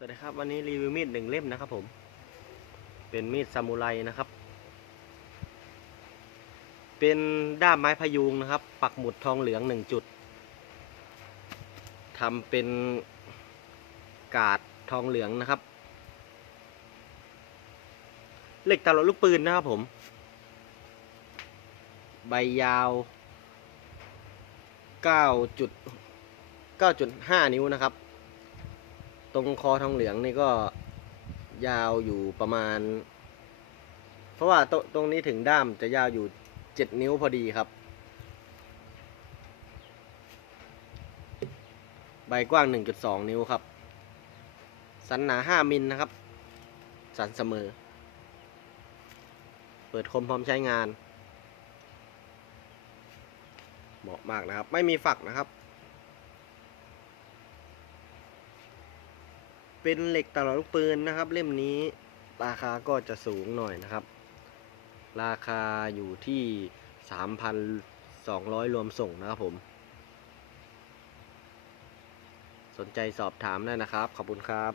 สวัสดีครับ วันนี้รีวิวมีดหนึ่งเล่มนะครับผม เป็นมีดซามูไรนะครับ เป็นด้ามไม้พยุงนะครับ ปักหมุดทองเหลืองหนึ่งจุดทำเป็นกาดทองเหลืองนะครับเหล็กตลอดลูกปืนนะครับผม ใบยาว9จุด9.5 นิ้วนะครับ ตรงคอทองเหลืองนี่ก็ยาวอยู่ประมาณ เพราะว่าตตรงนี้ถึงด้ามจะยาวอยู่เจ็ดนิ้วพอดีครับ ใบกว้าง 1.2 นิ้วครับ สันหนา 5 มิลนะครับ สันเสมอ เปิดคมพร้อมใช้งาน เหมาะมากนะครับ ไม่มีฝักนะครับ เป็นเหล็กตลอดลูกปืนนะครับ เล่มนี้ราคาก็จะสูงหน่อยนะครับ ราคาอยู่ที่ 3,200 รวมส่งนะครับผม สนใจสอบถามได้นะครับ ขอบคุณครับ